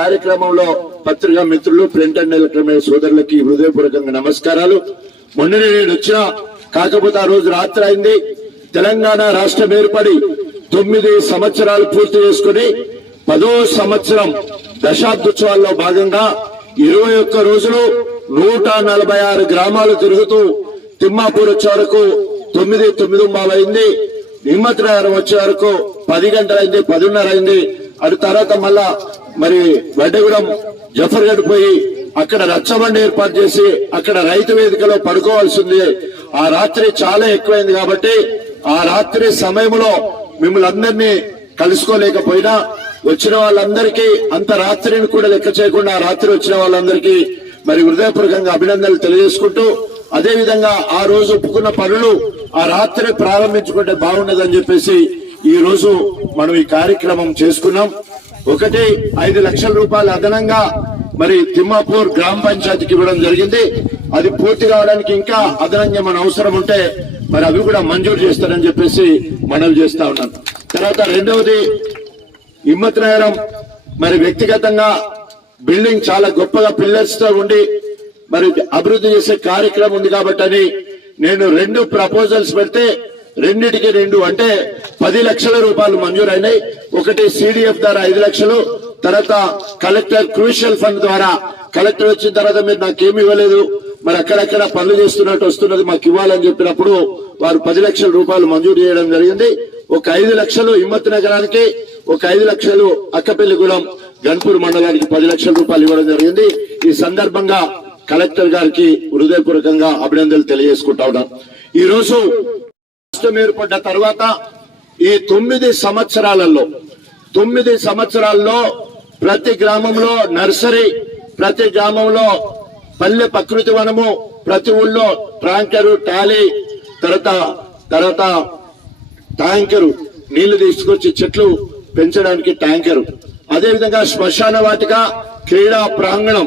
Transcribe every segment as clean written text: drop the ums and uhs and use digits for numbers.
కార్యక్రమంలో పత్రికా మిత్రులు, ప్రింట్ అండ్ ఎలక్ట్రానిక్ సోదరులకి హృదయపూర్వకంగా నమస్కారాలు. మొన్ననే నేను వచ్చినా, కాకపోతే ఆ రోజు రాత్రి అయింది. తెలంగాణ రాష్ట్రం ఏర్పడి 9 సంవత్సరాలు పూర్తి చేసుకుని 10వ సంవత్సరం దశాబ్దోత్సవాల్లో భాగంగా 21 రోజులు 146 గ్రామాలు తిరుగుతూ తిమ్మాపూర్ వచ్చే వరకు 9:09 అయింది. హిమ్మత్ నగరం వచ్చే వరకు 10 గంటలైంది, 10:30 అయింది. అటు తర్వాత మళ్ళా మరి వడ్డగూడెం జఫర్గఢ్ పోయి అక్కడ రచ్చబండి ఏర్పాటు చేసి అక్కడ రైతు వేదికలో పడుకోవాల్సింది. ఆ రాత్రి చాలా ఎక్కువైంది కాబట్టి ఆ రాత్రి సమయంలో మిమ్మల్ని అందరినీ కలుసుకోలేకపోయినా వచ్చిన వాళ్ళందరికీ అంత రాత్రిని కూడా లెక్క చేయకుండా ఆ రాత్రి వచ్చిన వాళ్ళందరికీ మరి హృదయపూర్వకంగా అభినందనలు తెలియజేసుకుంటూ, అదే విధంగా ఆ రోజు ఒప్పుకున్న పనులు ఆ రాత్రి ప్రారంభించుకుంటే బాగుండదని చెప్పేసి ఈ రోజు మనం ఈ కార్యక్రమం చేసుకున్నాం. 5 లక్షల రూపాయలు అదనంగా మరి తిమ్మాపూర్ గ్రామ పంచాయతీకి ఇవ్వడం జరిగింది. అది పూర్తి కావడానికి ఇంకా అదనంగా మన అవసరం ఉంటే మరి అవి కూడా మంజూరు చేస్తారని చెప్పేసి మనవి చేస్తా ఉన్నాను. తర్వాత రెండవది, హిమ్మత్ నగరం మరి వ్యక్తిగతంగా బిల్డింగ్ చాలా గొప్పగా పిల్లర్స్ తో ఉండి మరి అభివృద్ధి చేసే కార్యక్రమం ఉంది కాబట్టి నేను 2 ప్రపోజల్స్ పెడితే రెండిటికి 2 అంటే 10 లక్షల రూపాయలు మంజూరైనాయి. ఒకటి సిడిఎఫ్ ద్వారా 5 లక్షలు, తర్వాత కలెక్టర్ క్రూషియల్ ఫండ్ ద్వారా కలెక్టర్ వచ్చిన తర్వాత మీరు నాకేమి ఇవ్వలేదు, మరి అక్కడక్కడ పనులు చేస్తున్నట్టు వస్తున్నది, మాకు ఇవ్వాలని చెప్పినప్పుడు వారు 10 లక్షల రూపాయలు మంజూరు చేయడం జరిగింది. ఒక 5 లక్షలు హిమ్మత్ నగరానికి, ఒక 5 లక్షలు అక్కపెల్లిగూడెం గన్పూర్ మండలానికి 10 లక్షల రూపాయలు ఇవ్వడం జరిగింది. ఈ సందర్భంగా కలెక్టర్ గారికి హృదయపూర్వకంగా అభినందనలు తెలియజేసుకుంటా ఉన్నాం. ఈ రోజు రాష్ట్రం ఏర్పడ్డ తర్వాత ఈ 9 సంవత్సరాలలో ప్రతి గ్రామంలో నర్సరీ, ప్రతి గ్రామంలో పల్లె ప్రకృతి వనము, ప్రతి ఊళ్ళో ట్యాంకరు, టాలీ, తర్వాత ట్యాంకరు నీళ్లు తీసుకొచ్చి చెట్లు పెంచడానికి ట్యాంకరు, అదేవిధంగా శ్మశాన వాటిక, క్రీడా ప్రాంగణం,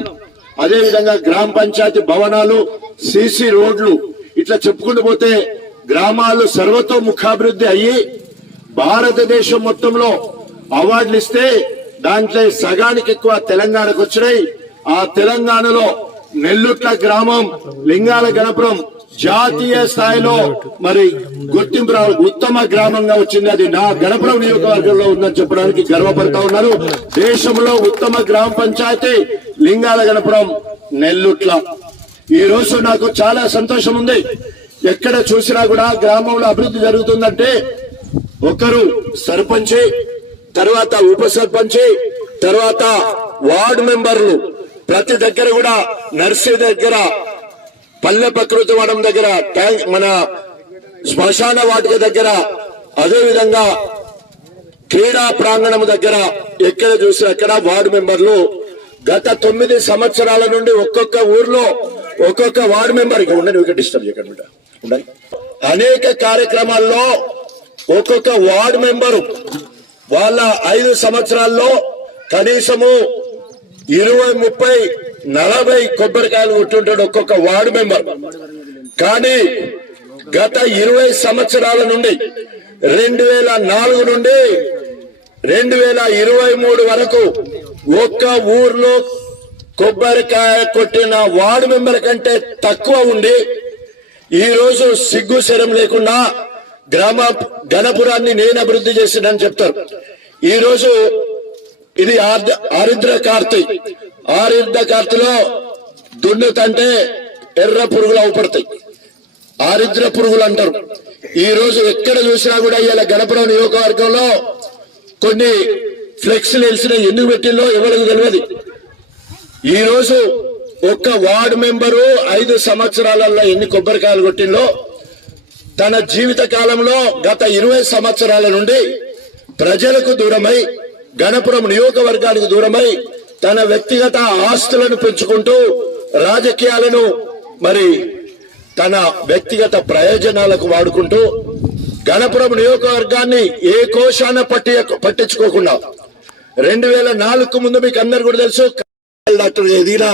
అదేవిధంగా గ్రామ పంచాయతీ భవనాలు, సిసి రోడ్లు, ఇట్లా చెప్పుకుంటూ పోతే గ్రామాలు సర్వతోముఖాభివృద్ధి అయ్యి భారతదేశం మొత్తంలో అవార్డులు ఇస్తే దాంట్లో సగానికి ఎక్కువ తెలంగాణకు వచ్చినాయి. ఆ తెలంగాణలో నెల్లుట్ల గ్రామం, లింగాల గణపురం జాతీయ స్థాయిలో మరి గుర్తింపు ఉత్తమ గ్రామంగా వచ్చింది. అది నా గణపురం నియోజకవర్గంలో ఉందని చెప్పడానికి గర్వపడతా ఉన్నారు. దేశంలో ఉత్తమ గ్రామ పంచాయతీ లింగాల గణపురం, నెల్లుట్ల. ఈ రోజు నాకు చాలా సంతోషం ఉంది. ఎక్కడ చూసినా కూడా గ్రామంలో అభివృద్ధి జరుగుతుందంటే ఒకరు సర్పంచి, తర్వాత ఉప సర్పంచి, తర్వాత వార్డు మెంబర్లు, ప్రతి దగ్గర కూడా నర్సరీ దగ్గర, పల్లె ప్రకృతి వనం దగ్గర, మన శ్మశాన వాటిక దగ్గర, అదేవిధంగా క్రీడా ప్రాంగణం దగ్గర ఎక్కడ చూసినా అక్కడ వార్డు మెంబర్లు గత 9 సంవత్సరాల నుండి ఒక్కొక్క ఊర్లో ఒక్కొక్క వార్డు మెంబర్ డిస్టర్బ్ చేయకుండా ఉండాలి. అనేక కార్యక్రమాల్లో ఒక్కొక్క వార్డు మెంబరు వాళ్ళ 5 సంవత్సరాల్లో కనీసము 20, 30, 40 కొబ్బరికాయలు కొట్టుంటాడు ఒక్కొక్క వార్డు మెంబర్. కానీ గత 20 సంవత్సరాల నుండి 2004 నుండి 2023 వరకు ఒక్క ఊర్లో కొబ్బరికాయ కొట్టిన వార్డు మెంబర్ కంటే తక్కువ ఉండి ఈ రోజు సిగ్గు శరం లేకుండా గ్రామ గణపురాన్ని నేను అభివృద్ధి చేసినని చెప్తారు. ఈ రోజు ఇది ఆరిద్ర కార్తిలో దున్నుతంటే ఎర్ర పురుగులు అవుపడతాయి, ఆరిద్ర పురుగులు అంటారు. ఈ రోజు ఎక్కడ చూసినా కూడా ఇలా గణపురం నియోజకవర్గంలో కొన్ని ఫ్లెక్స్లు వెలిసిన ఎందుకు పెట్టిందో ఎవరికి తెలియదు. ఈ రోజు ఒక్క వార్డు మెంబరు 5 సంవత్సరాలలో ఎన్ని కొబ్బరికాయలు కొట్టిందో తన జీవిత కాలంలో గత 20 సంవత్సరాల నుండి ప్రజలకు దూరమై, గణపురం నియోజకవర్గానికి దూరమై తన వ్యక్తిగత ఆస్తులను పెంచుకుంటూ రాజకీయాలను మరి తన వ్యక్తిగత ప్రయోజనాలకు వాడుకుంటూ గణపురం నియోజకవర్గాన్ని ఏ కోశాన పట్టించుకోకుండా 2004 ముందు మీకు అందరు కూడా తెలుసు డాక్టర్ ఎదిగినా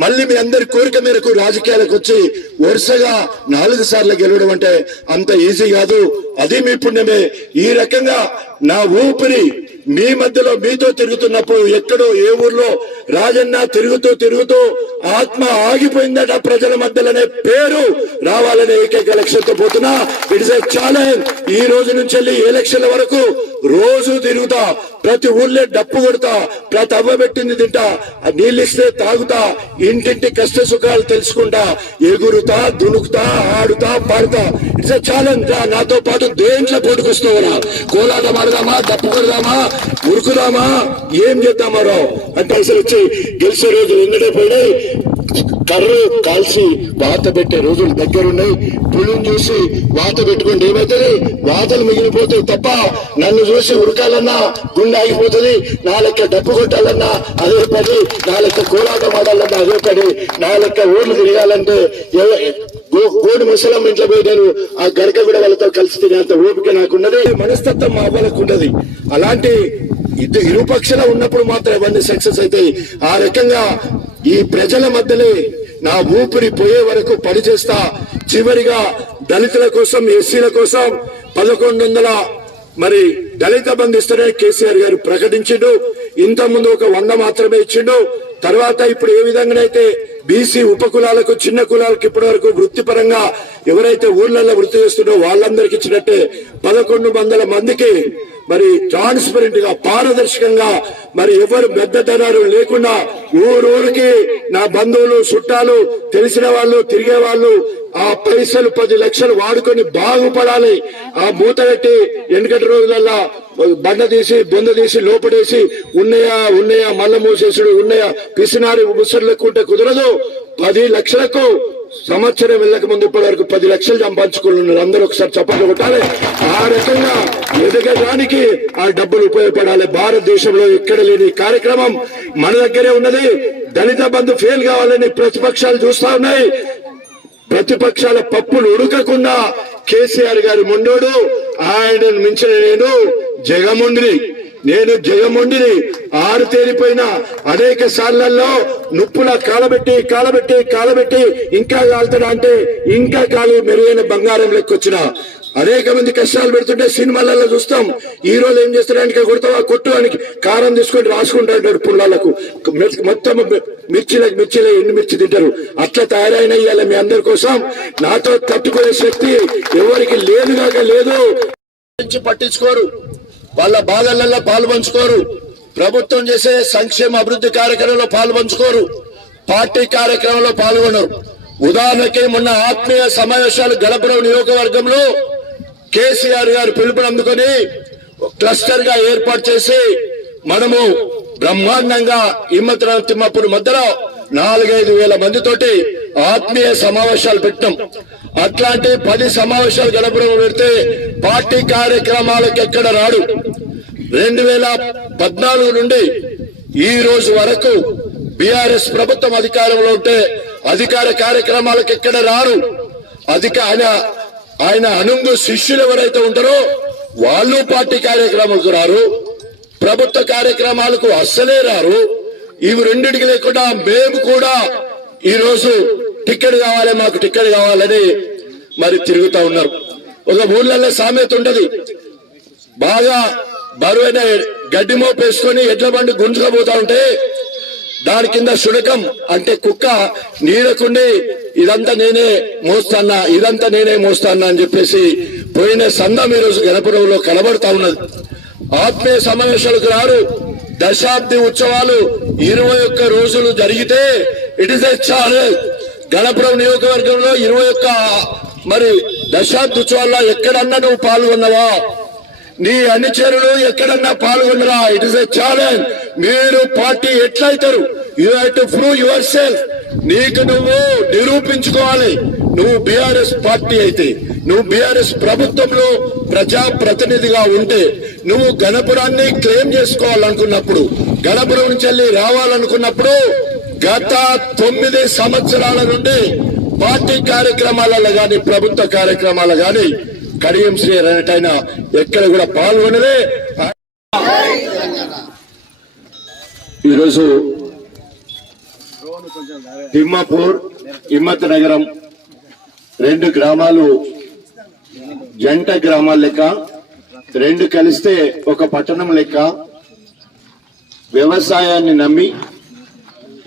మళ్ళీ మీ అందరి కోరిక మేరకు రాజకీయాలకు వచ్చి వరుసగా 4 సార్లు గెలవడం అంటే అంత ఈజీ కాదు. అది మీ పుణ్యమే. ఈ రకంగా నా ఊపిరి మీ మధ్యలో మీతో తిరుగుతున్నప్పుడు ఎక్కడో ఏ ఊర్లో రాజన్న తిరుగుతూ ఆత్మ ఆగిపోయిందట ప్రజల మధ్యలోనే పేరు రావాలనే ఏకైక లక్ష్యంతో పోతున్నా. It's a challenge. ఈ రోజు నుంచి వెళ్ళి ఎలక్షన్ల వరకు రోజు తిరుగుతా, ప్రతి ఊర్లే డప్పు కొడతా, ప్రతి అవ్వ పెట్టింది తింటా, నీళ్ళిస్తే తాగుతా, ఇంటింటి కష్ట సుఖాలు తెలుసుకుంటా, ఎగురుతా, దునుకుతా, ఆడుతా, పాడుతా. It's a challenge. నాతో పాటు దేంట్లో పోటుకొస్తావురా? కోలాటం ఆడదామా, డప్పు కొడదామా, ఉరుకుదామా, ఏం చేద్దామా రావు అంటే అసలు వచ్చి గెలిచే రోజులు ఎన్నడే పోయినాయి. కర్రు కాల్చి వాత పెట్టే రోజులు దగ్గరున్నాయి. పులుని చూసి వాత పెట్టుకుంటే ఏమైతుంది? వాతలు మిగిలిపోతాయి తప్ప నన్ను చూసి ఉరకాలన్నా గుండె ఆగిపోతుంది. నా లెక్క డబ్బు కొట్టాలన్నా అదే పని, నా లెక్క కోలాటం ఆడాలన్నా అదే పని, నా లెక్క ఊర్లు తిరగాలంటే కోడి ముసలం ఇంట్లో పోయి నేను ఆ గడక కూడా వాళ్ళతో కలిసి తినేంత ఓపిక నాకున్నది, మనస్తత్వం మా అవ్వలకు ఉన్నది. అలాంటి ఇరుపక్షల ఉన్నప్పుడు మాత్రం ఇవన్నీ సక్సెస్ అవుతాయి. ఆ రకంగా ఈ ప్రజల మధ్యలో నా ఊపిరి పోయే వరకు పనిచేస్తా. చివరిగా దళితుల కోసం, ఎస్సీల కోసం 1100 మరి దళిత బంధు ఇస్తారని కేసీఆర్ గారు ప్రకటించిండు. ఇంత ముందు ఒక 100 మాత్రమే ఇచ్చిండు. తర్వాత ఇప్పుడు ఏ విధంగానైతే బీసీ ఉపకులాలకు, చిన్న కులాలకు ఇప్పటి వరకు వృత్తిపరంగా ఎవరైతే ఊర్లలో వృత్తి చేస్తుండో వాళ్ళందరికి ఇచ్చినట్టే 1100 మందికి మరి ట్రాన్స్పరెంట్ గా, పారదర్శకంగా, మరి ఎవరు పెద్దతనాలు లేకుండా ఊరూరికి నా బంధువులు, చుట్టాలు, తెలిసిన వాళ్ళు, తిరిగే వాళ్ళు ఆ పైసలు 10 లక్షలు వాడుకొని బాగుపడాలి. ఆ మూత పెట్టి వెనకటి రోజులల్లా బండ తీసి, బొంద తీసి, లోపడేసి ఉన్నయా మల్ల మూసేసుడు, పిసినారి ముసర్లకుంటే కుదరదు. 10 లక్షలకు సంవత్సరం వెళ్ళక ముందు ఇప్పటి వరకు 10 లక్షలు సంపాదించుకున్నారు. అందరూ ఒకసారి చప్పట్లు కొట్టాలి. ఆ రకంగా ఎదగడానికి ఆ డబ్బులు ఉపయోగపడాలి. భారతదేశంలో ఎక్కడ లేని కార్యక్రమం మన దగ్గరే ఉన్నది. దళిత బంధు ఫెయిల్ కావాలని ప్రతిపక్షాలు చూస్తా ఉన్నాయి. ప్రతిపక్షాల పప్పులు ఉడకకుండా కేసీఆర్ గారి మొండోడు, ఆయనను మించిన నేను జగముండిని ఆరుతేరిపోయిన అనేక సార్లలో నుప్పుల కాలబెట్టి ఇంకా కాలుతాడా అంటే ఇంకా కాలు మెరుగైన బంగారం లెక్కొచ్చిన అనేక మంది కష్టాలు పెడుతుంటే సినిమాలలో చూస్తాం. ఈ రోజు ఏం చేస్తాడానికి కొడతావా కొట్టు అని కారం తీసుకొని రాసుకుంటాడు పుల్లాలకు. మొత్తం మిర్చిలే ఎండు మిర్చి తింటారు. అట్లా తయారైన ఇవాళ మీ అందరి కోసం నాతో తట్టుకునే శక్తి ఎవరికి లేదు. పట్టించుకోరు, వాళ్ళ బాధలలో పాలు పంచుకోరు, ప్రభుత్వం చేసే సంక్షేమ అభివృద్ధి కార్యక్రమంలో పాలు పంచుకోరు, పార్టీ కార్యక్రమంలో పాల్గొనరు. ఉదాహరణకి మొన్న ఆత్మీయ సమావేశాలు గణపురం నియోజకవర్గంలో కేసీఆర్ గారు పిలుపుని అందుకొని క్లస్టర్ గా ఏర్పాటు చేసి మనము బ్రహ్మాండంగా హిమ్మతరావు తిమ్మాపూర్ మధ్యలో 4-5 వేల మందితోటి ఆత్మీయ సమావేశాలు పెట్టాం. అట్లాంటి 10 సమావేశాలు గణపురం పెడితే పార్టీ కార్యక్రమాలకు ఎక్కడ రాడు. 2014 నుండి ఈ రోజు వరకు బీఆర్ఎస్ ప్రభుత్వం అధికారంలో ఉంటే అధికార కార్యక్రమాలకు ఎక్కడ రారు. ఆయన అనుంగు శిష్యులు ఎవరైతే ఉంటారో వాళ్ళు పార్టీ కార్యక్రమాలకు రారు, ప్రభుత్వ కార్యక్రమాలకు అస్సలే రారు. ఇవి రెండింటికి లేకుండా మేము కూడా ఈ రోజు టికెట్ కావాలి, మాకు టికెట్ కావాలని మరి తిరుగుతా ఉన్నారు. ఒక ఊళ్ళల్లో సామెత ఉంటది, బాగా బరువైన గడ్డి మోపేసుకొని ఎడ్ల బండి గుంజుకపోతా ఉంటే దాని కింద శునకం అంటే కుక్క నీడకుండి ఇదంతా నేనే మోస్తానా అని చెప్పేసి పోయిన సందం ఈ రోజు గణపురంలో కనబడతా ఉన్నది. ఆత్మీయ సమావేశాలకు రారు. దశాబ్ది ఉత్సవాలు 21 రోజులు జరిగితే it is a challenge. Ganapuram నియోజకవర్గంలో 21 మరి దశాబ్ది ఉత్సవాల్లో ఎక్కడన్నా నువ్వు పాల్గొన్నావా? నీ అనుచరులు ఎక్కడన్నా పాల్గొన్నరా? It is a challenge. మీరు పార్టీ ఎట్లయితారు? You have to prove yourself. నీకు నువ్వు నిరూపించుకోవాలి. నువ్వు బీఆర్ఎస్ పార్టీ అయితే, నువ్వు బీఆర్ఎస్ ప్రభుత్వంలో ప్రజా ప్రతినిధిగా ఉంటే, నువ్వు గణపురాన్ని క్లెయిమ్ చేసుకోవాలనుకున్నప్పుడు, గణపురం నుంచి వెళ్ళి రావాలనుకున్నప్పుడు గత 9 సంవత్సరాల నుండి పార్టీ కార్యక్రమాలలో గాని, ప్రభుత్వ కార్యక్రమాలు గాని కడియం శ్రీ అనేటైన ఎక్కడ కూడా పాల్గొనలే. ఈరోజు తిమ్మాపూర్, హిమ్మత్ నగరం 2 గ్రామాలు జంట గ్రామాల లెక్క, 2 కలిస్తే ఒక పట్టణం లెక్క. వ్యవసాయాన్ని నమ్మి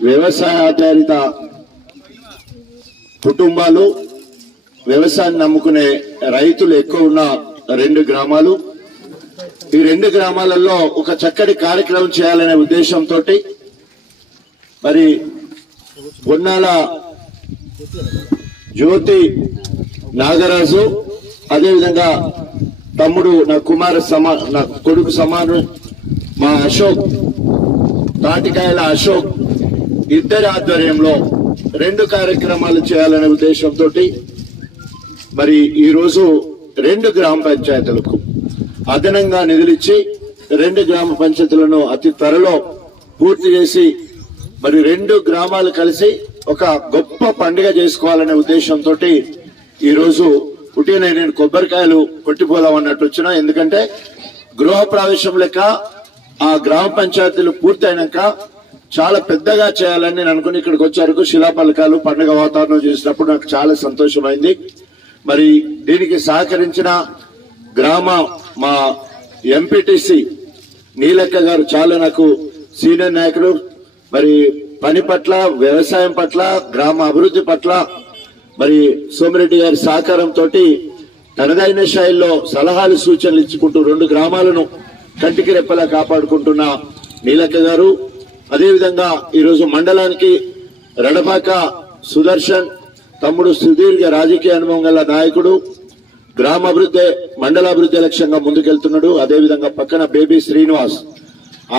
వ్యవసాయ ఆధారిత కుటుంబాలు, వ్యవసాయాన్ని నమ్ముకునే రైతులు ఎక్కువ ఉన్న 2 గ్రామాలు. ఈ 2 గ్రామాలలో ఒక చక్కటి కార్యక్రమం చేయాలనే ఉద్దేశంతో మరి పొన్నాల జ్యోతి నాగరాజు, అదేవిధంగా తమ్ముడు నా కొడుకు సమానం మా అశోక్, తాటికాయల అశోక్ ఇద్దరి ఆధ్వర్యంలో 2 కార్యక్రమాలు చేయాలనే ఉద్దేశంతో మరి ఈరోజు 2 గ్రామ పంచాయతీలకు అదనంగా నిధులిచ్చి 2 గ్రామ పంచాయతీలను అతి త్వరలో పూర్తి చేసి మరి 2 గ్రామాలు కలిసి ఒక గొప్ప పండుగ చేసుకోవాలనే ఉద్దేశంతో ఈరోజు పుట్టిన నేను కొబ్బరికాయలు కొట్టిపోదాం అన్నట్టు వచ్చినా. ఎందుకంటే గృహ ప్రవేశం లెక్క ఆ గ్రామ పంచాయతీలు పూర్తయినాక చాలా పెద్దగా చేయాలని నేను అనుకుని ఇక్కడికి వచ్చారు. శిలాపలకాలు పండుగ వాతావరణం చేసినప్పుడు నాకు చాలా సంతోషమైంది. మరి దీనికి సహకరించిన గ్రామ మా ఎంపీటీసీ నీలక్క గారు చాలా నాకు సీనియర్ నాయకుడు. మరి పని పట్ల, వ్యవసాయం పట్ల, గ్రామ అభివృద్ధి పట్ల మరి సోమిరెడ్డి గారి సహకారంతో తనదైన శైలిలో సలహాలు సూచనలు ఇచ్చుకుంటూ 2 గ్రామాలను కంటికి రెప్పలా కాపాడుకుంటున్న నీలక్క గారు, అదేవిధంగా ఈరోజు మండలానికి రడపాక సుదర్శన్ తమ్ముడు సుదీర్ఘ రాజకీయ అనుభవం గల నాయకుడు, గ్రామాభివృద్ధి మండలాభివృద్ధి లక్ష్యంగా ముందుకెళ్తున్నాడు. అదేవిధంగా పక్కన బేబీ శ్రీనివాస్,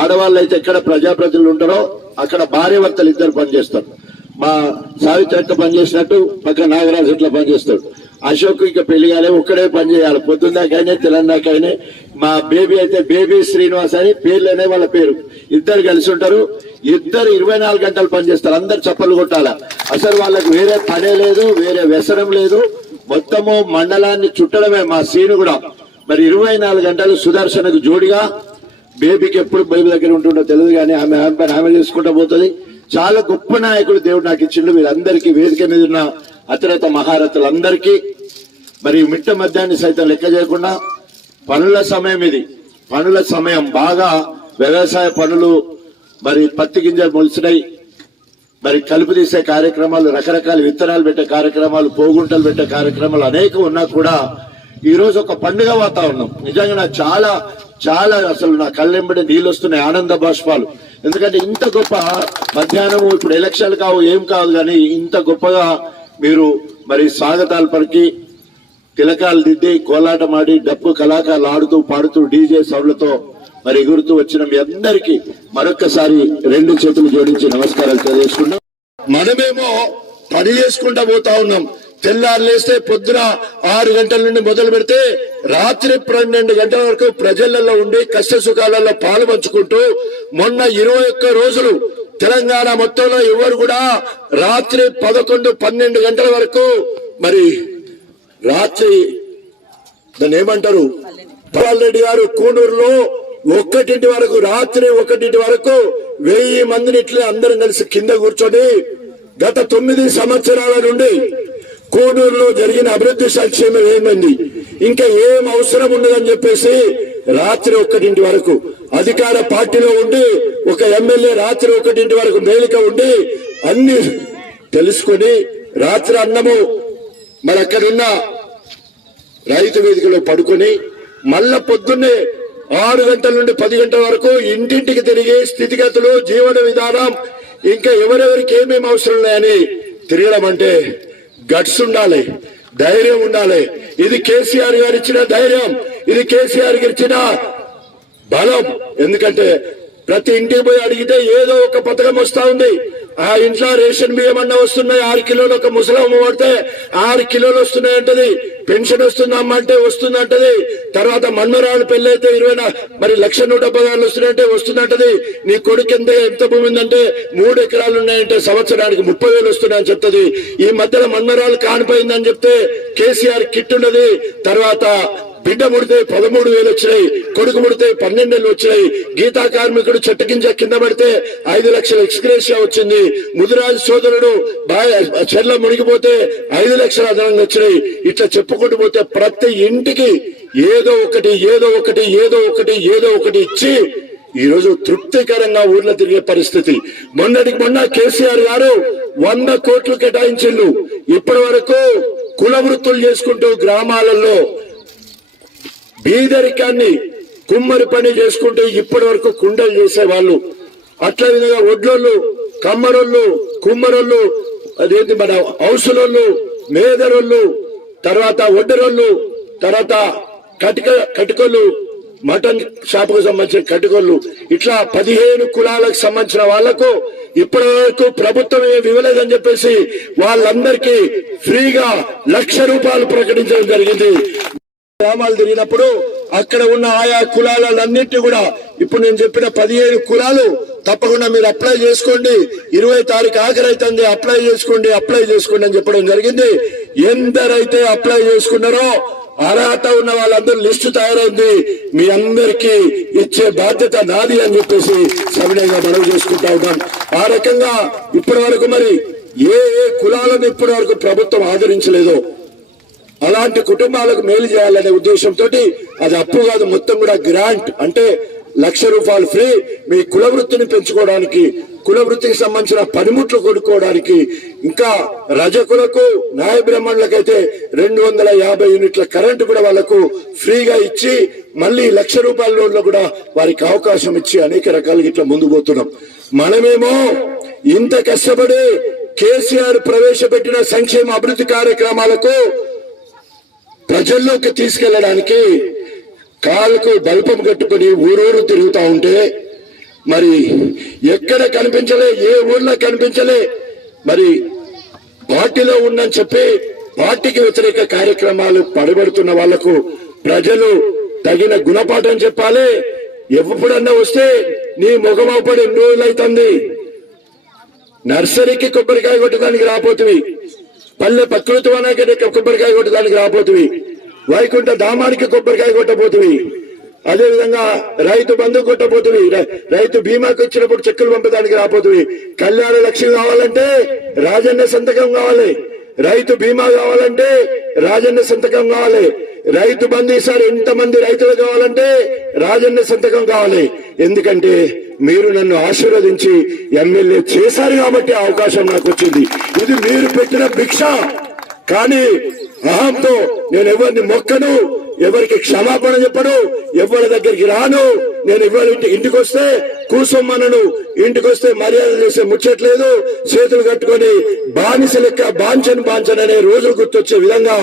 ఆడవాళ్ళు అయితే ఎక్కడ ప్రజాప్రతినిధులు ఉంటారో అక్కడ భార్య భర్తలు ఇద్దరు పనిచేస్తారు. మా సావిత్రి అక్క పనిచేసినట్టు పక్క నాగరాజు ఇట్లా పనిచేస్తాడు. అశోక్ ఇంకా పెళ్లి కాలే, ఒక్కడే పని చేయాలి. పొద్దున్నాకైనా తెలంగాణకైనా. మా బేబీ అయితే బేబీ శ్రీనివాస్ అని పేర్లేనే వాళ్ళ పేరు. ఇద్దరు కలిసి ఉంటారు. ఇద్దరు 24 గంటలు పనిచేస్తారు. అందరు చప్పలు కొట్టాల. అసలు వాళ్ళకి వేరే పనే లేదు, వేరే వ్యసనం లేదు. మొత్తము మండలాన్ని చుట్టడమే మా సీను కూడా. మరి 24 గంటలు సుదర్శనకు జోడిగా, బేబీకి ఎప్పుడు బేబీ దగ్గర ఉంటుండో తెలియదు కానీ ఆమె చేసుకుంటూ పోతుంది. చాలా గొప్ప నాయకుడు దేవుడు నాకు ఇచ్చిండు. వీళ్ళందరికీ వేదిక మీద ఉన్న అతిరత మహారథులందరికీ మరి మిట్ట మధ్యాన్ని సైతం లెక్క చేయకుండా పనుల సమయం ఇది. పనుల సమయం బాగా వ్యవసాయ పనులు, మరి పత్తి గింజలు మొలిసినాయి, మరి కలుపు తీసే కార్యక్రమాలు, రకరకాల విత్తనాలు పెట్టే కార్యక్రమాలు, పోగుంటలు పెట్టే కార్యక్రమాలు అనేకం ఉన్నా కూడా ఈ రోజు ఒక పండుగ వాతావరణం. నిజంగా నాకు చాలా చాలా అసలు నా కళ్ళెంబడి నీళ్ళు వస్తున్నాయి, ఆనంద బాష్పాలు. ఎందుకంటే ఇంత గొప్ప మధ్యాహ్నం, ఇప్పుడు ఎలక్షన్లు కావు ఏం కాదు కానీ ఇంత గొప్పగా మీరు మరి స్వాగతాలు పలికి, తిలకాలు దిద్ది, కోలాటమాడి, డప్పు కళాకారులు ఆడుతూ పాడుతూ డీజే సౌండ్లతో మరి ఎగురుతూ వచ్చిన మీ అందరికీ మరొక్కసారి 2 చేతులు జోడించి నమస్కారాలు తెలియజేసుకున్నాం. మనమేమో పని చేసుకుంటా పోతా ఉన్నాం. తెల్లారు లేస్తే పొద్దున 6 గంటల నుండి మొదలు పెడితే రాత్రి 12 గంటల వరకు ప్రజలలో ఉండి కష్ట సుఖాలలో పాలు పంచుకుంటూ మొన్న 21 రోజులు తెలంగాణ మొత్తంలో ఎవరు కూడా రాత్రి 11-12 గంటల వరకు మరి రాత్రి దాన్ని ఏమంటారు రెడ్డి గారు కూనూరులో 1 వరకు, రాత్రి 1 వరకు 1000 మందిని ఇట్లే అందరం కలిసి కింద కూర్చొని గత 9 సంవత్సరాల నుండి కోడూరులో జరిగిన అభివృద్ధి సంక్షేమం ఏమైంది, ఇంకా ఏం అవసరం ఉండదని చెప్పేసి రాత్రి 1 వరకు అధికార పార్టీలో ఉండి ఒక ఎమ్మెల్యే రాత్రి 1 వరకు మేలిక ఉండి అన్ని తెలుసుకుని రాత్రి అన్నము మరి అక్కడున్న రైతు వేదికలో పడుకొని మళ్ళా పొద్దున్నే 6 గంటల నుండి 10 గంటల వరకు ఇంటింటికి తిరిగి స్థితిగతులు, జీవన విధానం, ఇంకా ఎవరెవరికి ఏమేమి అవసరం ఉన్నాయని తిరగడం అంటే గట్స్ ఉండాలి, ధైర్యం ఉండాలి. ఇది కేసీఆర్ గారు ఇచ్చిన ధైర్యం, ఇది కేసీఆర్ గారు ఇచ్చిన బలం. ఎందుకంటే ప్రతి ఇంటికి పోయి అడిగితే ఏదో ఒక పథకం వస్తా ఉంది. ఆ ఇంట్లో రేషన్ బియ్యం అన్న వస్తున్నాయి, 6 కిలోలు ఒక ముసలమ్మ పడితే 6 కిలోలు వస్తున్నాయి అంటది. పెన్షన్ వస్తుందమ్మ అంటే వస్తుందంటది. తర్వాత మన్మరాలు పెళ్ళైతే 20 మరి 1,170,000 వస్తున్నాయంటే వస్తుందంటది. నీ కొడుకు ఎంత భూమి ఉందంటే 3 ఎకరాలు ఉన్నాయంటే సంవత్సరానికి 30,000 వస్తున్నాయని చెప్తుంది. ఈ మధ్యలో మన్మరాలు కానిపోయిందని చెప్తే కేసీఆర్ కిట్ ఉన్నది. తర్వాత బిడ్డ ముడితే 13,000 వచ్చినాయి, కొడుకు ముడితే 12,000 వచ్చినాయి. గీతా కార్మికుడు చెట్టు కింద పడితే 5 లక్షల ఎక్స్గ్రేషియా వచ్చింది. ముదిరాజు సోదరుడు చెర్ల మునిగిపోతే 5 లక్షల అదనంగా వచ్చినాయి. ఇట్లా చెప్పుకుంటూ పోతే ప్రతి ఇంటికి ఏదో ఒకటి ఏదో ఒకటి ఏదో ఒకటి ఏదో ఒకటి ఇచ్చి ఈ రోజు తృప్తికరంగా ఊర్లో తిరిగే పరిస్థితి. మొన్నటికి మొన్న కేసీఆర్ గారు 100 కోట్లు కేటాయించిండు. ఇప్పటి వరకు కుల వృత్తులు చేసుకుంటూ గ్రామాలలో బీదరికాన్ని కుమ్మరి పని చేసుకుంటూ ఇప్పటి వరకు కుండలు చేసేవాళ్ళు. అట్లా విధంగా ఒడ్లోళ్ళు, కమ్మరోళ్ళు, కుమ్మరోళ్ళు, అదేంటి మన హౌసులోళ్ళు, మేదరోళ్ళు, తర్వాత ఒడ్డరోళ్ళు, తర్వాత కటికలు, మటన్ షాపుకు సంబంధించిన కటికలు, ఇట్లా 15 కులాలకు సంబంధించిన వాళ్లకు ఇప్పటి వరకు ప్రభుత్వం ఏమి ఇవ్వలేదని చెప్పేసి వాళ్ళందరికీ ఫ్రీగా 1,00,000 రూపాయలు ప్రకటించడం జరిగింది. గ్రామాలు తిరిగినప్పుడు అక్కడ ఉన్న ఆయా కులాలన్నింటినీ కూడా ఇప్పుడు నేను చెప్పిన 15 కులాలు తప్పకుండా మీరు అప్లై చేసుకోండి, 20 తారీఖు ఆఖరి అవుతుంది, అప్లై చేసుకోండి అని చెప్పడం జరిగింది. ఎందరైతే అప్లై చేసుకున్నారో అర్హత ఉన్న వాళ్ళందరూ లిస్టు తయారైంది, మీ అందరికీ ఇచ్చే బాధ్యత నాది అని చెప్పేసి సవినయంగా మనవి చేసుకుంటా ఉన్నాం. ఆ రకంగా ఇప్పటి వరకు మరి ఏ కులాలను ఇప్పటి వరకు ప్రభుత్వం ఆదరించలేదో అలాంటి కుటుంబాలకు మేలు చేయాలనే ఉద్దేశంతో అది అప్పు కాదు, మొత్తం కూడా గ్రాంట్, అంటే 1,00,000 రూపాయలు ఫ్రీ. మీ కుల వృత్తిని పెంచుకోవడానికి, కుల వృత్తికి సంబంధించిన పనిముట్లు కొనుక్కోవడానికి, ఇంకా రజకులకు, న్యాయ బ్రాహ్మణులకైతే 250 యూనిట్ల కరెంటు కూడా వాళ్లకు ఫ్రీగా ఇచ్చి మళ్ళీ 1,00,000 రూపాయల లోన్లో కూడా వారికి అవకాశం ఇచ్చి అనేక రకాలుగా ఇట్లా ముందు పోతున్నాం. మనమేమో ఇంత కష్టపడి కేసీఆర్ ప్రవేశపెట్టిన సంక్షేమ అభివృద్ధి కార్యక్రమాలకు ప్రజల్లోకి తీసుకెళ్లడానికి కాలుకు బల్పం కట్టుకుని ఊరూరు తిరుగుతా ఉంటే మరి ఎక్కడ కనిపించలే, ఏ ఊర్లో కనిపించలే. మరి పార్టీలో ఉందని చెప్పి పార్టీకి వ్యతిరేక కార్యక్రమాలు పడబడుతున్న వాళ్లకు ప్రజలు తగిన గుణపాఠం చెప్పాలి. ఎప్పుడన్నా వస్తే నీ ముఖం అవుపడి 2 రోజులు అవుతుంది, నర్సరీకి కొబ్బరికాయ కొట్టడానికి రాపోతుంది, పల్లె ప్రకృతి వనానికి కొబ్బరికాయ కొట్టడానికి రాపోతుంది, వైకుంఠ ధామానికి కొబ్బరికాయ కొట్టబోతుంది, అదేవిధంగా రైతు బంధు కొట్టబోతుంది, రైతు బీమాకి వచ్చినప్పుడు చెక్కులు పంపడానికి రాపోతుంది. కళ్యాణ లక్ష్మి కావాలంటే రాజన్న సంతకం కావాలి, రైతు బీమా కావాలంటే రాజన్న సంతకం కావాలి, రైతు బంధు ఈసారి ఎంతమంది రైతులు కావాలంటే రాజన్న సంతకం కావాలి. ఎందుకంటే మీరు నన్ను ఆశీర్వదించి ఎమ్మెల్యే చేశారు కాబట్టి అవకాశం నాకు వచ్చింది. ఇది మీరు పెట్టిన భిక్ష. కానీ అహంతో నేను ఎవరిని మొక్కను, ఎవరికి క్షమాపణ చెప్పను, ఎవరి దగ్గరికి రాను. నేను ఎవరి ఇంటికి వస్తే కూసొమ్మనను, ఇంటికి వస్తే మర్యాద చేసే ముచ్చట్లేదు, చేతులు కట్టుకొని బానిస లెక్క బాంచన్ అనే రోజులు గుర్తొచ్చే విధంగా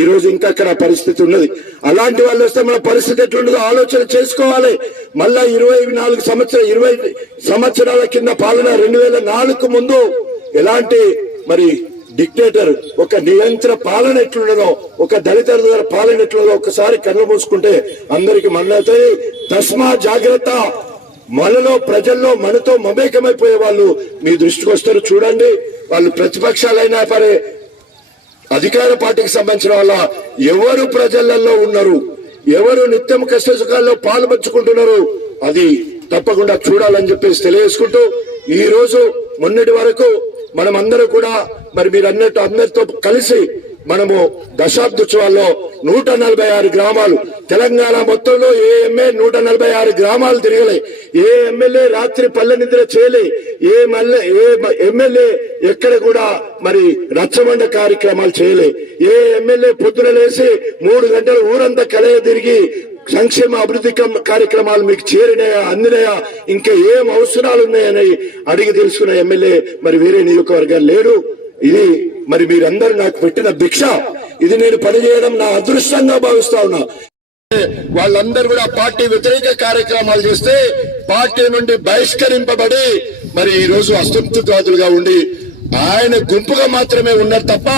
ఈ రోజు ఇంకా అక్కడ పరిస్థితి ఉన్నది. అలాంటి వాళ్ళు వస్తే మన పరిస్థితి ఎట్లుండదో ఆలోచన చేసుకోవాలి. మళ్ళా 20 సంవత్సరాల కింద పాలన 2004 ముందు ఎలాంటి మరి డిక్టేటర్, ఒక నియంత్రణ పాలన ఎట్లుండదో, ఒక దళితుల ద్వారా పాలన ఎట్లుండదో ఒకసారి కళ్ళు మూసుకుంటే అందరికి మనవుతాయి. తస్మా జాగ్రత్త. మనలో ప్రజల్లో మనతో మమేకమైపోయే వాళ్ళు మీ దృష్టికి వస్తారు. చూడండి, వాళ్ళు ప్రతిపక్షాలైనా సరే అధికార పార్టీకి సంబంధించిన వాళ్ళ ఎవరు ప్రజలలో ఉన్నారు, ఎవరు నిత్యం కష్ట సుఖాల్లో పాలు పంచుకుంటున్నారు, అది తప్పకుండా చూడాలని చెప్పేసి తెలియజేసుకుంటూ ఈ రోజు మొన్నటి వరకు మనం అందరూ కూడా మరి మీరు అన్నట్టు అందరితో కలిసి మనము దశాబ్దోత్సవాల్లో 146 గ్రామాలు తెలంగాణ మొత్తంలో ఏ ఎమ్మెల్యే 146 గ్రామాలు తిరగలే, ఏ ఎమ్మెల్యే రాత్రి పల్లె నిద్ర చేయలే, ఏ ఎమ్మెల్యే ఎక్కడ కూడా మరి రచ్చబండ కార్యక్రమాలు చేయలే, ఏ ఎమ్మెల్యే పొద్దున లేసి 3 గంటలు ఊరంతా కలయ తిరిగి సంక్షేమ అభివృద్ధి కార్యక్రమాలు మీకు చేరినాయా, అందినాయా, ఇంకా ఏం అవసరాలు ఉన్నాయని అడిగి తెలుసుకున్న ఎమ్మెల్యే మరి వేరే నియోజకవర్గాలు లేడు. ఇది మరి మీరందరూ నాకు పెట్టిన భిక్ష. ఇది నేను పనిచేయడం నా అదృష్టంగా భావిస్తా ఉన్నా. వాళ్ళందరూ కూడా పార్టీ వ్యతిరేక కార్యక్రమాలు చేస్తే పార్టీ నుండి బహిష్కరింపబడి మరి ఈ రోజు అసంతృప్తివాదులుగా ఉండి ఆయన గుంపుగా మాత్రమే ఉన్నారు తప్ప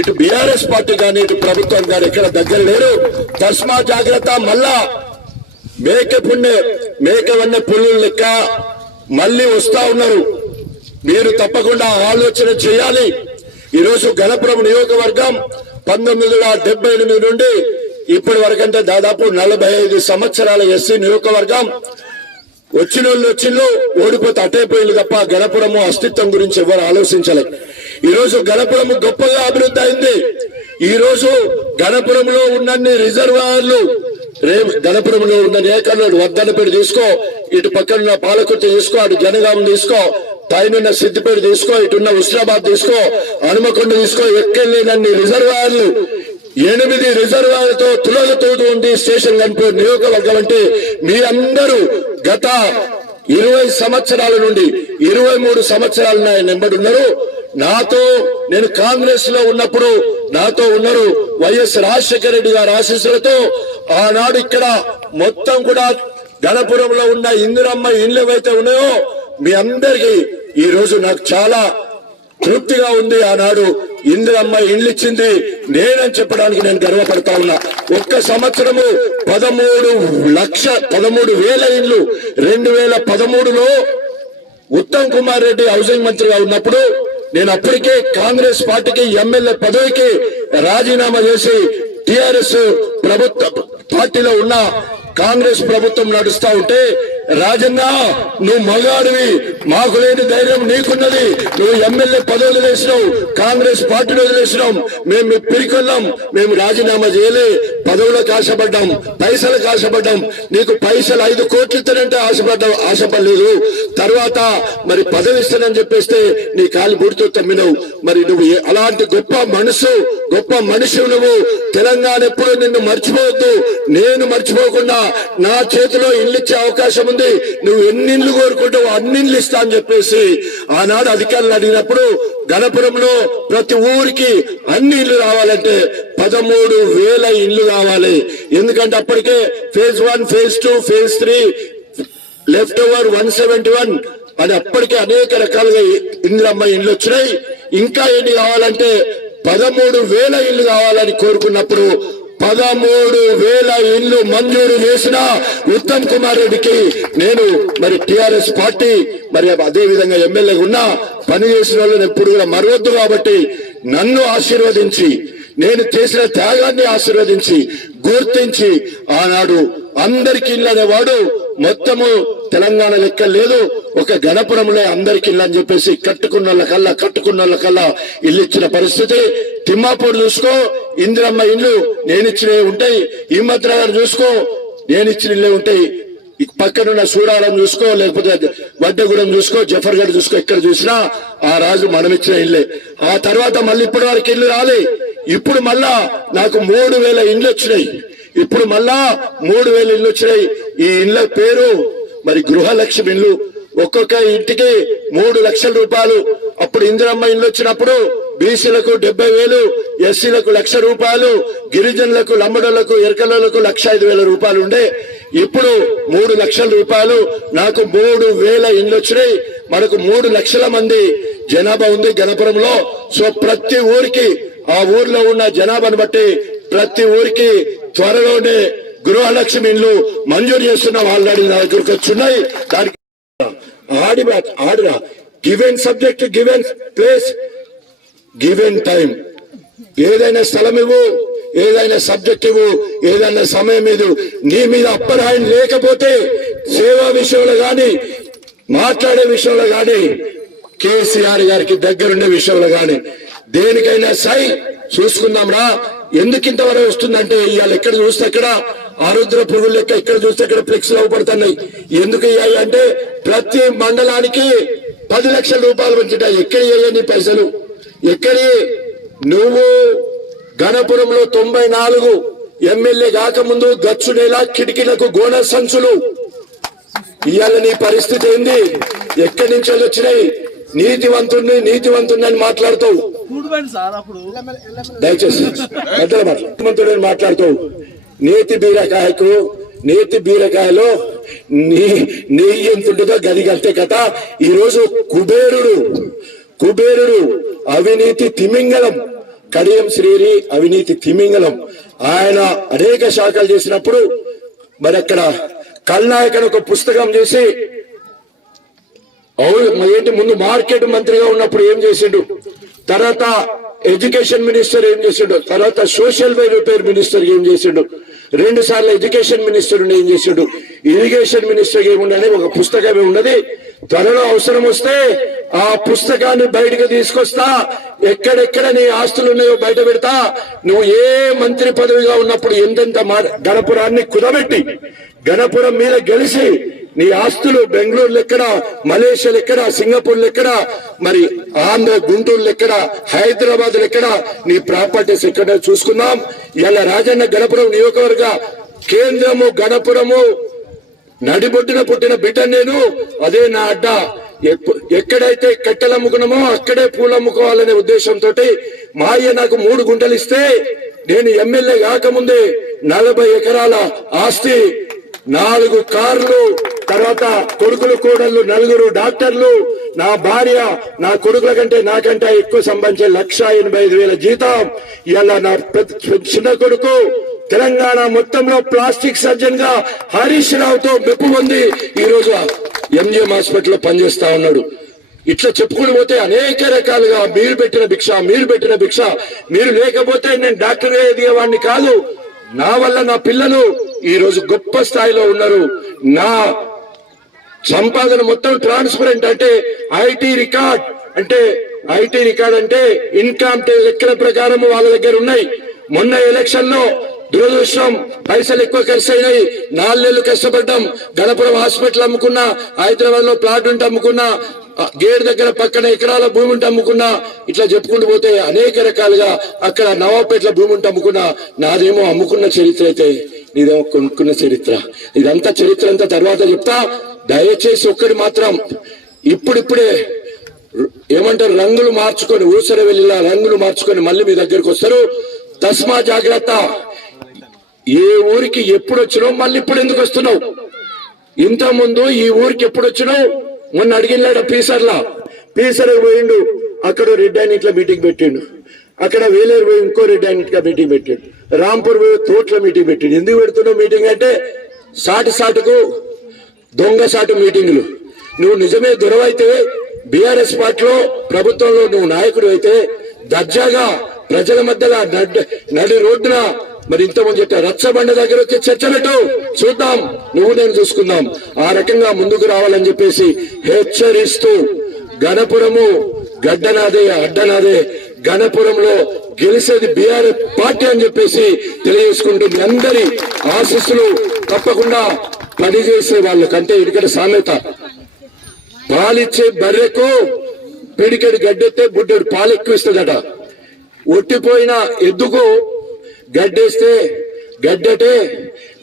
ఇటు బీఆర్ఎస్ పార్టీ కానీ ఇటు ప్రభుత్వం కానీ ఎక్కడ దగ్గర లేరు. తస్మా జాగ్రత్త. మళ్ళా మేకవన్న పుల్లు లెక్క మళ్ళీ వస్తా ఉన్నారు. మీరు తప్పకుండా ఆలోచన చేయాలి. ఈరోజు గణపురం నియోజకవర్గం 1978 నుండి ఇప్పటి వరకంటే దాదాపు 45 సంవత్సరాల ఎస్సీ నియోజకవర్గం. వచ్చినోళ్ళు ఓడిపోతే అటైపోయింది తప్ప గణపురము అస్తిత్వం గురించి ఎవరు ఆలోచించలేదు. ఈ రోజు గణపురము గొప్పగా అభివృద్ధి అయింది. ఈ రోజు గణపురంలో ఉన్నన్ని రిజర్వాయర్లు, గణపురంలో ఉన్న ఏకర్లు వద్దనపేట తీసుకో, ఇటు పక్కన పాలకుర్తి తీసుకో, అటు జనగాం తీసుకో, పైన సిద్దిపేట తీసుకో, ఇటున్న హుస్నాబాద్ తీసుకో, హనుమకొండ తీసుకో, ఎక్కడలేనన్ని రిజర్వాయర్లు 8 రిజర్వాయర్లతో తులగతోతూ ఉంది స్టేషన్ కనుపూర్ నియోజకవర్గం. అంటే మీరందరూ గత 20 సంవత్సరాల నుండి 23 సంవత్సరాలు నెంబడున్నారు. నాతో నేను కాంగ్రెస్ లో ఉన్నప్పుడు నాతో ఉన్నారు. వైఎస్ రాజశేఖర రెడ్డి గారి ఆశీస్సులతో ఆనాడు ఇక్కడ మొత్తం కూడా గణపురంలో ఉన్న ఇందిరమ్మ ఇండ్లు ఏవైతే ఉన్నాయో మీ అందరికీ ఈ రోజు నాకు చాలా తృప్తిగా ఉంది. ఆనాడు ఇందిరమ్మ ఇండ్లు ఇచ్చింది నేనని చెప్పడానికి నేను గర్వపడతా ఉన్నా. ఒక్క సంవత్సరము 13,00,000 ఇండ్లు 2013లో ఉత్తమ్ కుమార్ రెడ్డి హౌసింగ్ మంత్రిగా ఉన్నప్పుడు నేను అప్పటికే కాంగ్రెస్ పార్టీకి ఎమ్మెల్యే పదవికి రాజీనామా చేసి టిఆర్ఎస్ ప్రభుత్వ పార్టీలో ఉన్న కాంగ్రెస్ ప్రభుత్వం నడుస్తా ఉంటే, రాజన్న నువ్వు మగాడివి, మాకు లేని ధైర్యం నీకున్నది, నువ్వు ఎమ్మెల్యే పదవులు వదిలేసినావు, కాంగ్రెస్ పార్టీలో వదిలేసినాం, మేము పిరికొల్లాం, మేము రాజీనామా చేయలే, పదవులకు ఆశపడ్డాం, పైసలకు ఆశపడ్డాం, నీకు పైసలు 5 కోట్లు ఇస్తానంటే ఆశపడలేదు, తర్వాత మరి పదవి ఇస్తానని చెప్పేస్తే నీ కాలు బుడితో తమ్మినవు. మరి నువ్వు అలాంటి గొప్ప మనిషి నువ్వు. తెలంగాణ ఎప్పుడు నిన్ను మర్చిపోవద్దు, నేను మర్చిపోకుండా నా చేతిలో ఇల్లు ఇచ్చే అవకాశం ఉంది, నువ్వు ఎన్ని ఇళ్ళు కోరుకుంటావు అన్ని ఇళ్ళు ఇస్తా అని చెప్పేసి ఆనాడు అధికారులు అడిగినప్పుడు గణపురంలో ప్రతి ఊరికి అన్ని ఇళ్లు రావాలంటే 13,000 ఇళ్లు కావాలి. ఎందుకంటే అప్పటికే phase 1, phase 2, phase 3 left over 171 అని అప్పటికే అనేక రకాలుగా ఇందిరమ్మ ఇళ్లు వచ్చినాయి. ఇంకా ఎన్ని కావాలంటే 13,000 ఇళ్లు కావాలని కోరుకున్నప్పుడు 13,000 ఇళ్లు మంజూరు చేసిన ఉత్తమ్ కుమార్ రెడ్డికి నేను మరి టిఆర్ఎస్ పార్టీ మరి అదే విధంగా ఎమ్మెల్యేగా ఉన్నా పనిచేసిన వాళ్ళని ఎప్పుడు కూడా మరవద్దు. కాబట్టి నన్ను ఆశీర్వదించి నేను చేసిన త్యాగాన్ని ఆశీర్వదించి గుర్తించి ఆనాడు అందరికి ఇల్లు అనేవాడు మొత్తము తెలంగాణ లెక్క లేదు, ఒక గణపురంలో అందరికి ఇల్లు అని చెప్పేసి కట్టుకున్న వాళ్ళకల్లా ఇల్లు ఇచ్చిన పరిస్థితి. తిమ్మాపూర్ చూసుకో, ఇందిరమ్మ ఇల్లు నేనిచ్చినవి ఉంటాయి. హిమ్మత్నగర్ చూసుకో, నేనిచ్చిన ఇల్లే ఉంటాయి. పక్కనున్న సూరారం చూసుకో, లేకపోతే వడ్డగూడెం చూసుకో, జఫర్గఢ్ చూసుకో, ఎక్కడ చూసినా ఆ రాజు మనమిచ్చిన ఇల్లే. ఆ తర్వాత మళ్ళీ ఇప్పటి వరకు ఇల్లు రాలే. ఇప్పుడు మళ్ళా నాకు 3,000 ఇండ్లు వచ్చినాయి. ఇప్పుడు మళ్ళా 3,000 ఇళ్లు వచ్చినాయి. ఈ ఇళ్ల పేరు మరి గృహలక్ష్మి ఇల్లు. ఒక్కొక్క ఇంటికి 3 లక్షల రూపాయలు. అప్పుడు ఇందిరమ్మ ఇల్లు వచ్చినప్పుడు బీసీలకు 70,000, ఎస్సీలకు 1,00,000 రూపాయలు, గిరిజనులకు, లంబడోళ్లకు, ఎరకలకు 1,05,000 రూపాయలు ఉండే. ఇప్పుడు 3 లక్షల రూపాయలు. నాకు 3,000 ఇండ్లు వచ్చినాయి. మనకు 3 లక్షల మంది జనాభా ఉంది గణపురంలో. సో ప్రతి ఊరికి ఆ ఊర్లో ఉన్న జనాభాను బట్టి ప్రతి ఊరికి త్వరలోనే గృహలక్ష్మి ఇండ్లు మంజూరు చేస్తున్నాం. ఆల్రెడీ నా దగ్గరకు వచ్చున్నాయి. దానికి ఆడినా given subject, given place, given time. ఏదైనా స్థలం ఇవ్వు, ఏదైనా సబ్జెక్ట్ ఇవ్వు, ఏదైనా సమయం ఇవ్వు. నీ మీద అప్పర్ హ్యాండ్ లేకపోతే సేవా విషయంలో గాని, మాట్లాడే విషయంలో గాని, కేసీఆర్ గారికి దగ్గరుండే విషయంలో గాని దేనికైనా సై చూసుకుందాం రా. ఎందుకు ఇంతవరకు వస్తుందంటే ఇవాళ ఎక్కడ చూస్తే అక్కడ ఆరుద్ర పురుగులు లెక్క, ఎక్కడ చూస్తే అక్కడ ఫ్లెక్స్ అవపడుతున్నాయి. ఎందుకు ఇవ్వాలి అంటే ప్రతి మండలానికి 10 లక్షల రూపాయలు పంచుతాయి. ఎక్కడ నీ పైసలు ఎక్కడి? నువ్వు గణపురంలో 94 ఎమ్మెల్యే కాకముందు గచ్చు నేల, కిటికీలకు గోన సంచులు. ఇవాళ నీ పరిస్థితి ఏంది? ఎక్కడి నుంచి వచ్చినాయి? నీతివంతుడిని అని మాట్లాడుతావు. దయచేసి ముఖ్యమంత్రుడు మాట్లాడుతావు. నేతి బీరకాయలో నెయ్యి ఎంత ఉంటుందో గదిగంటే కథ. ఈ రోజు కుబేరుడు అవినీతి తిమింగలం, కడియం శ్రీరి అవినీతి తిమింగలం. ఆయన అనేక శాఖలు చేసినప్పుడు మరి అక్కడ కల్నాయకన్ ఒక పుస్తకం చేసి ఏంటి ముందు మార్కెట్ మంత్రిగా ఉన్నప్పుడు ఏం చేసిండు, తర్వాత ఎడ్యుకేషన్ మినిస్టర్ ఏం చేసిండు, తర్వాత సోషల్ వెల్ఫేర్ మినిస్టర్ ఏం చేసిండు, 2 సార్లు ఎడ్యుకేషన్ మినిస్టర్ ఏం చేసిండు, ఇరిగేషన్ మినిస్టర్ ఏముండని ఒక పుస్తకమే ఉన్నది. త్వరలో అవసరం వస్తే ఆ పుస్తకాన్ని బయటకు తీసుకొస్తా. ఎక్కడెక్కడ నీ ఆస్తులు ఉన్నాయో బయట పెడతా. నువ్వు ఏ మంత్రి పదవిగా ఉన్నప్పుడు ఎంతెంత గణపురాన్ని కుదబెట్టి గణపురం మీద గెలిచి నీ ఆస్తులు బెంగళూరులో ఎక్కడ, మలేషియాలో ఎక్కడ, సింగపూర్లో ఎక్కడ, మరి ఆంధ్ర గుంటూరులో ఎక్కడ, హైదరాబాద్ లో ఎక్కడ, నీ ప్రాపర్టీస్ ఎక్కడ చూసుకుందాం. ఇలా రాజన్న గణపురం నియోజకవర్గ కేంద్రము, గణపురము నడిబొడ్డున పుట్టిన బిడ్డ నేను. అదే నా అడ్డ. ఎక్కడైతే కట్టెలు అమ్ముకున్నామో అక్కడే పూలు అమ్ముకోవాలనే ఉద్దేశంతో మా అయ్య నాకు 3 గుంటలు ఇస్తే నేను ఎమ్మెల్యే కాకముందే 40 ఎకరాల ఆస్తి, 4 కార్లు, తర్వాత కొడుకులు కోడళ్ళు 4 డాక్టర్లు, నా భార్య, నా కొడుకుల కంటే నాకంటే ఎక్కువ సంబంధించే 1,85,000 జీతం. ఇలా నా చిన్న కొడుకు తెలంగాణ మొత్తంలో ప్లాస్టిక్ సర్జన్ గా హరీష్ రావుతో మెప్పు పొంది ఈ రోజు ఎంజిఎం హాస్పిటల్లో పనిచేస్తా ఉన్నాడు. ఇట్లా చెప్పుకుని పోతే అనేక రకాలుగా మీరు పెట్టిన భిక్ష. మీరు లేకపోతే నేను డాక్టర్ ఎదిగేవాడిని కాదు. నా వల్ల నా పిల్లలు ఈ రోజు గొప్ప స్థాయిలో ఉన్నారు. నా సంపాదన మొత్తం ట్రాన్స్పరెంట్, అంటే ఐటీ రికార్డ్ అంటే ఇన్కమ్ ట్యాక్స్ లెక్కల ప్రకారం వాళ్ళ దగ్గర ఉన్నాయి. మొన్న ఎలక్షన్ లో దురదృష్టం పైసలు ఎక్కువ ఖర్చు అయినాయి. 4 నెలలు కష్టపడ్డాం. గణపురం హాస్పిటల్ అమ్ముకున్నా, హైదరాబాద్ లో ప్లాట్ ఉంటే అమ్ముకున్నా, గేట్ దగ్గర పక్కన ఎకరాల భూమి ఉంటే అమ్ముకున్నా. ఇట్లా చెప్పుకుంటూ పోతే అనేక రకాలుగా అక్కడ నవాపేట్ల భూమి ఉంటే అమ్ముకున్నా. నాదేమో అమ్ముకున్న చరిత్ర అయితే నీదేమో కొనుక్కున్న చరిత్ర. ఇదంతా చరిత్ర అంతా తర్వాత చెప్తా. దయచేసి ఒక్కటి మాత్రం, ఇప్పుడిప్పుడే ఏమంటారు, రంగులు మార్చుకొని ఊసర వెళ్ళిలా రంగులు మార్చుకొని మళ్ళీ మీ దగ్గరకు వస్తారు. తస్మా జాగ్రత్త. ఏ ఊరికి ఎప్పుడు వచ్చినావు, మళ్ళీ ఇప్పుడు ఎందుకు వస్తున్నావు? ఇంత ముందు ఈ ఊరికి ఎప్పుడు వచ్చినావు? మొన్న అడిగినాడ పీసర్ పోయిండు, అక్కడ రెడ్ అండ్ ఇట్లా మీటింగ్ పెట్టిండు. అక్కడ వేలేరు పోయి ఇంకో రెడ్ అండ్ ఇట్లా మీటింగ్ పెట్టిండు. రాంపూర్ పోయి తోట్ల మీటింగ్ పెట్టిండు. ఎందుకు పెడుతున్నావు మీటింగ్ అంటే సాటుకు దొంగ సాటు మీటింగులు. నువ్వు నిజమే దొరవైతే బీఆర్ఎస్ పార్టీలో ప్రభుత్వంలో నువ్వు నాయకుడు అయితే దర్జాగా ప్రజల మధ్యలో నడి రోడ్డున మరి ఇంతమంది చెప్పారు, రచ్చబండ దగ్గర వచ్చి చర్చ పెట్టు, చూద్దాం, నువ్వు నేను చూసుకుందాం. ఆ రకంగా ముందుకు రావాలని చెప్పేసి హెచ్చరిస్తూ, గణపురము గడ్డనాదే అడ్డనాదే, గణపురంలో గెలిచేది బీఆర్ఎస్ పార్టీ అని చెప్పేసి తెలియజేసుకుంటూ మీ అందరి ఆశీస్సులు తప్పకుండా పనిచేసే వాళ్ళకంటే ఇక్కడ సామెత, పాలిచ్చే బర్రెకు పిడికెడు గడ్డెత్తే బుడ్డెడు పాలు ఎక్కువ ఇస్తుందట. ఒట్టిపోయిన ఎద్దుకు గడ్డేస్తే గడ్డటే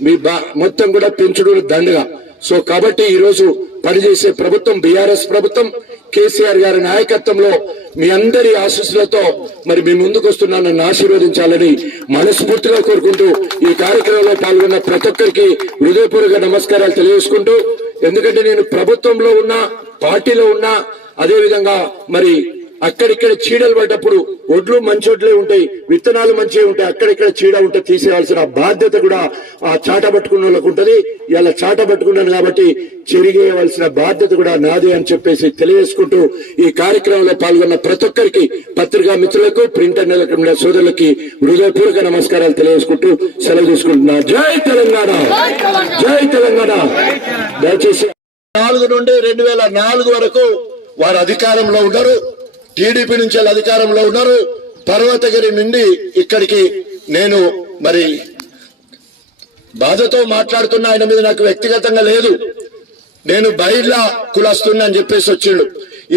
మీ మొత్తం కూడా పెంచుడు దండగా. సో కాబట్టి ఈ రోజు పనిచేసే ప్రభుత్వం బీఆర్ఎస్ ప్రభుత్వం, కేసీఆర్ గారి నాయకత్వంలో మీ అందరి ఆశీస్సులతో మరి మీ ముందుకు వస్తున్నా నన్ను ఆశీర్వదించాలని మనస్ఫూర్తిగా కోరుకుంటూ ఈ కార్యక్రమంలో పాల్గొన్న ప్రతి ఒక్కరికి హృదయపూర్వక నమస్కారాలు తెలియజేసుకుంటూ, ఎందుకంటే నేను ప్రభుత్వంలో ఉన్నా, పార్టీలో ఉన్నా, అదే విధంగా మరి అక్కడిక్కడ చీడలు పడ్డప్పుడు ఒడ్లు మంచి ఒడ్లే ఉంటాయి, విత్తనాలు మంచిగా ఉంటాయి, అక్కడిక్కడ చీడ ఉంటే తీసేయాల్సిన బాధ్యత కూడా ఆ చాట పట్టుకున్న వాళ్ళకు ఉంటది. ఇలా చాట పట్టుకున్నాను కాబట్టి చెరిగేయవలసిన బాధ్యత కూడా నాదే అని చెప్పేసి తెలియజేసుకుంటూ ఈ కార్యక్రమంలో పాల్గొన్న ప్రతి ఒక్కరికి, పత్రికా మిత్రులకు, ప్రింట్ అండ్ ఎలక్ట్రానిక్ సోదరులకి హృదయపూర్వక నమస్కారాలు తెలియజేసుకుంటూ సెలవు తీసుకుంటున్నా. జై తెలంగాణ, జై తెలంగాణ. దయచేసి 4 నుండి 2004 వరకు వారు అధికారంలో ఉన్నారు. టీడీపీ నుంచి అధికారంలో ఉన్నారు. పర్వతగిరి నుండి ఇక్కడికి నేను మరి బాధతో మాట్లాడుతున్నా. ఆయన మీద నాకు వ్యక్తిగతంగా లేదు, నేను బయట కులస్తున్నా అని చెప్పేసి వచ్చిండు.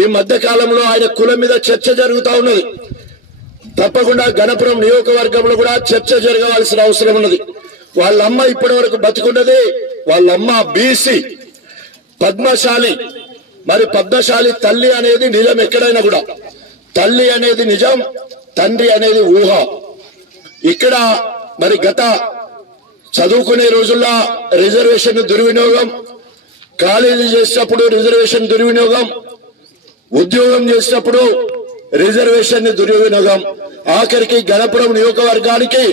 ఈ మధ్య కాలంలో ఆయన కులం మీద చర్చ జరుగుతా ఉన్నది. తప్పకుండా గణపురం నియోజకవర్గంలో కూడా చర్చ జరగవలసిన అవసరం ఉన్నది. వాళ్ళమ్మ ఇప్పటి వరకు బతికున్నది, వాళ్ళమ్మ బీసీ పద్మశాలి. మరి పద్మశాలి తల్లి అనేది నిజం, ఎక్కడైనా కూడా తల్లి అనేది నిజం, తండ్రి అనేది ఊహ. ఇక్కడ మరి గత చదువుకునే రోజుల్లో రిజర్వేషన్ దుర్వినియోగం, కాలేజీ చేసేటప్పుడు రిజర్వేషన్ దుర్వినియోగం, ఉద్యోగం చేసేటప్పుడు రిజర్వేషన్ దుర్వినియోగం, ఆఖరికి గణపురం నియోజకవర్గానికి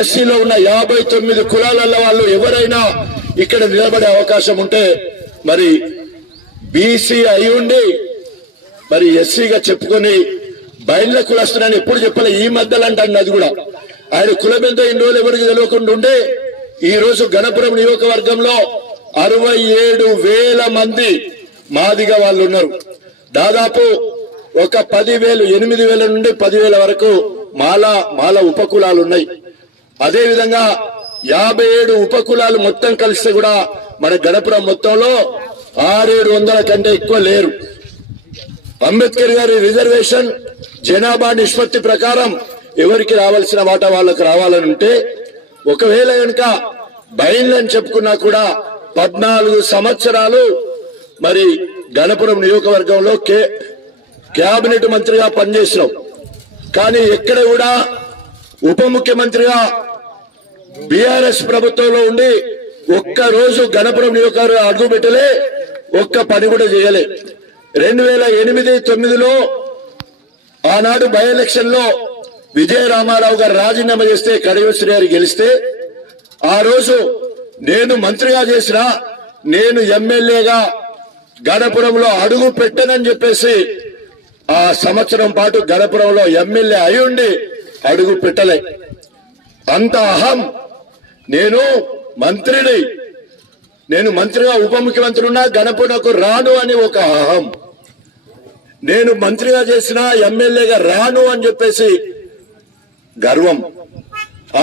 ఎస్సీలో ఉన్న 59 కులాల వాళ్ళు ఎవరైనా ఇక్కడ నిలబడే అవకాశం ఉంటే మరి బీసీ అయి ఉండి మరి ఎస్సీగా చెప్పుకొని బయళ్ళ కులస్తున్నాను ఎప్పుడు చెప్పలే. ఈ మధ్యలో అంటాను అది కూడా ఆయన కులం ఎంతో ఇన్ని రోజులు ఎవరికి తెలియకుండా ఉండే ఈ రోజు గణపురం నియోజకవర్గంలో 67,000 మంది మాదిగా వాళ్ళు ఉన్నారు. దాదాపు ఒక 10,000, 8,000 నుండి 10,000 వరకు మాల ఉపకులాలు ఉన్నాయి. అదే విధంగా 57 ఉపకులాలు మొత్తం కలిస్తే కూడా మన గణపురం మొత్తంలో 600-700 కంటే ఎక్కువ లేరు. అంబేద్కర్ గారి రిజర్వేషన్ జనాభా నిష్పత్తి ప్రకారం ఎవరికి రావాల్సిన వాటా వాళ్ళకు రావాలని ఉంటే, ఒకవేళ కనుక బయలుని చెప్పుకున్నా కూడా 14 సంవత్సరాలు మరి గణపురం నియోజకవర్గంలో కేబినెట్ మంత్రిగా పనిచేసినావు. కానీ ఎక్కడ కూడా ఉప ముఖ్యమంత్రిగా బీఆర్ఎస్ ప్రభుత్వంలో ఉండి ఒక్క రోజు గణపురం నియోజకవర్గం అడుగు పెట్టలే, ఒక్క పని కూడా చేయలే. 2008-9లో ఆనాడు బై ఎలక్షన్ లో విజయ రామారావు గారు రాజీనామా చేస్తే కడియశ్రీ గారు గెలిస్తే, ఆ రోజు నేను మంత్రిగా చేసిన, నేను ఎమ్మెల్యేగా గణపురంలో అడుగు పెట్టనని చెప్పేసి ఆ సంవత్సరం పాటు గణపురంలో ఎమ్మెల్యే అయి ఉండి అడుగు పెట్టలే. అంత అహం. నేను మంత్రిని, నేను మంత్రిగా ఉప ముఖ్యమంత్రి ఉన్నా గణపురంకు రాను అని ఒక అహం. నేను మంత్రిగా చేసిన, ఎమ్మెల్యేగా రాను అని చెప్పేసి గర్వం.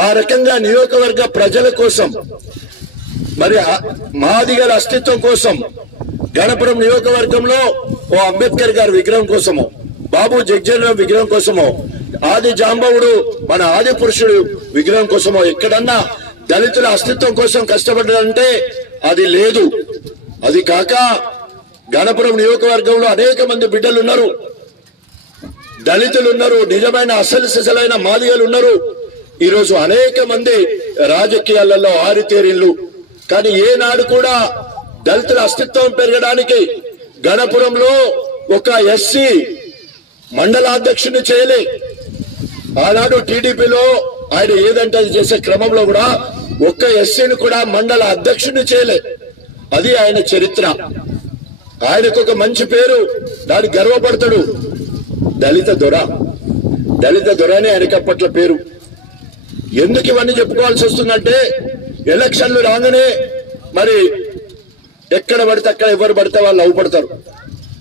ఆ రకంగా నియోజకవర్గ ప్రజల కోసం, మరి మాదిగల అస్తిత్వం కోసం, గణపురం నియోజకవర్గంలో ఓ అంబేద్కర్ గారి విగ్రహం కోసమో, బాబు జగ్జీవన్ విగ్రహం కోసమో, ఆది జాంబవుడు మన ఆది పురుషుడు విగ్రహం కోసమో ఎక్కడన్నా దళితుల అస్తిత్వం కోసం కష్టపడ్డారంటే అది లేదు. అది కాక గణపురం నియోజకవర్గంలో అనేక మంది బిడ్డలు ఉన్నారు, దళితులు ఉన్నారు, నిజమైన అసలైన మాదిగలు ఉన్నారు. ఈరోజు అనేక మంది రాజకీయాలలో ఆరితేరిళ్ళు. కానీ ఏనాడు కూడా దళితుల అస్తిత్వం పెరగడానికి గణపురంలో ఒక ఎస్సీ మండలాధ్యక్షుని చేయలే. ఆనాడు టీడీపీలో ఆయన ఏదంటే అది చేసే క్రమంలో కూడా ఒక్క ఎస్సీని కూడా మండల అధ్యక్షుని చేయలే. అది ఆయన చరిత్ర. ఆయనకు ఒక మంచి పేరు, దానికి గర్వపడతాడు. దళిత దొర, దళిత దొర అని ఆయనకి అప్పట్లో పేరు. ఎందుకు ఇవన్నీ చెప్పుకోవాల్సి వస్తుందంటే, ఎలక్షన్లు రాగానే మరి ఎక్కడ పడితే అక్కడ ఎవరు పడితే వాళ్ళు అవుపడతారు.